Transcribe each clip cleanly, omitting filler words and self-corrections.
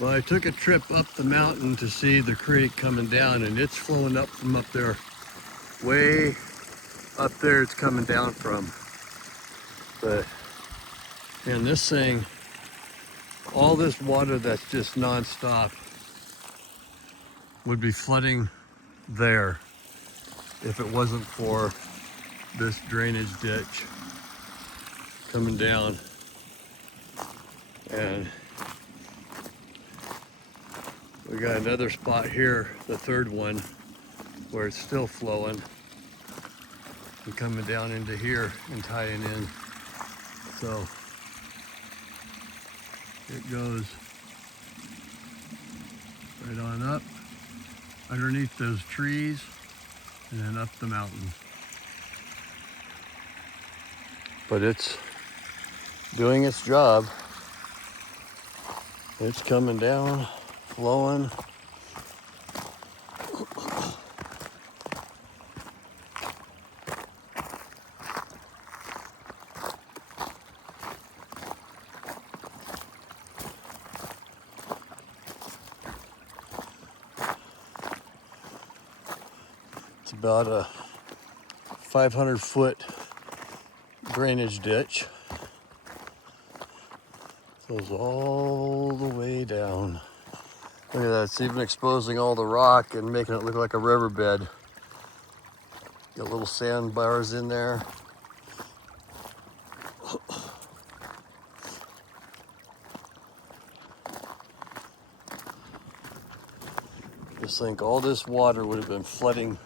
Well, I took a trip up the mountain to see the creek coming down, and it's flowing up from up there. Way up there it's coming down from. But, and this thing, all this water that's just nonstop would be flooding there if it wasn't for this drainage ditch coming down. And we got another spot here, the third one, where it's still flowing and coming down into here and tying in. So it goes right on up underneath those trees and then up the mountain. But it's doing its job. It's coming down, flowing. It's about a 500-foot drainage ditch. Goes all the way down. Look at that, it's even exposing all the rock and making it look like a riverbed. Got little sandbars in there. Just think all this water would have been flooding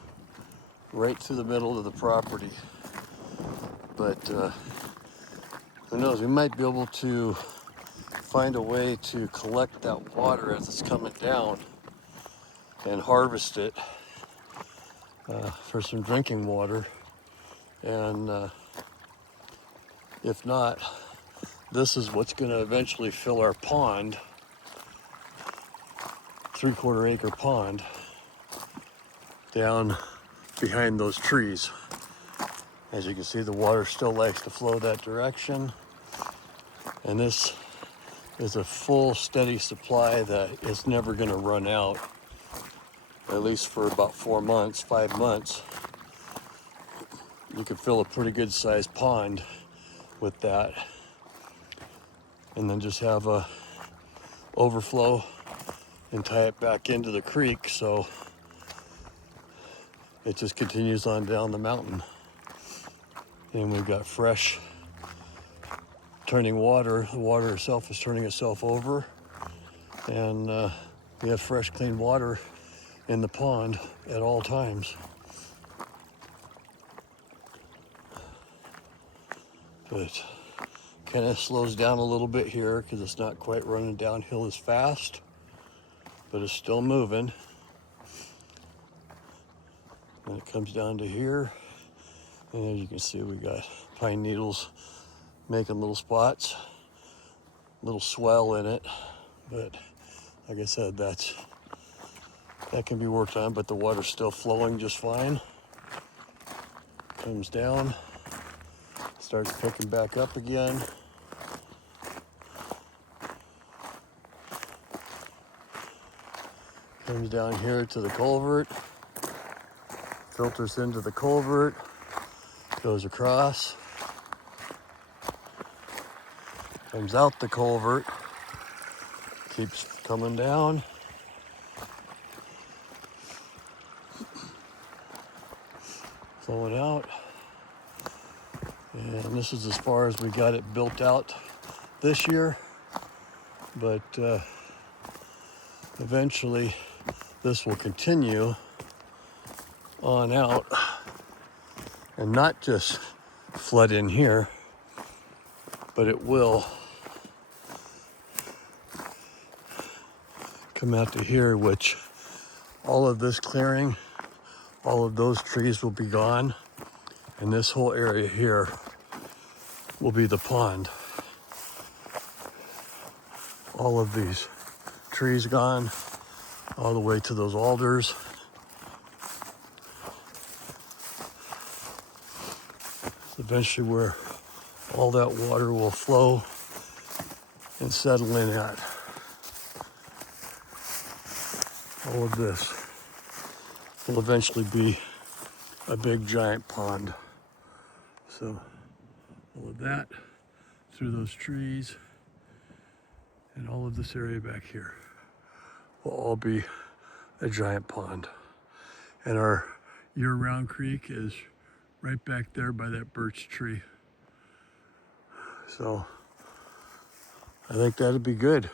right through the middle of the property. But who knows, we might be able to find a way to collect that water as it's coming down and harvest it for some drinking water. And if not, this is what's going to eventually fill our pond, 3/4 acre pond, down behind those trees. As you can see, the water still likes to flow that direction. And this is a full, steady supply that is never going to run out, at least for about 4 months, 5 months. You could fill a pretty good sized pond with that, and then just have a overflow and tie it back into the creek, so it just continues on down the mountain. And we've got fresh turning water. The water itself is turning itself over, and we have fresh, clean water in the pond at all times. But kind of slows down a little bit here because it's not quite running downhill as fast, but it's still moving. And it comes down to here, and as you can see, we got pine needles making little spots, little swell in it. But like I said, that can be worked on, but the water's still flowing just fine. Comes down, starts picking back up again. Comes down here to the culvert, filters into the culvert, goes across, comes out the culvert, keeps coming down. Flowing out. And this is as far as we got it built out this year. But eventually this will continue on out and not just flood in here, but it will come out to here, which all of this clearing, all of those trees will be gone, and this whole area here will be the pond. All of these trees gone, all the way to those alders. Eventually where all that water will flow and settle in at. all of this will eventually be a big giant pond. So all of that through those trees and all of this area back here will all be a giant pond. And our year-round creek is right back there by that birch tree. So I think that'd be good.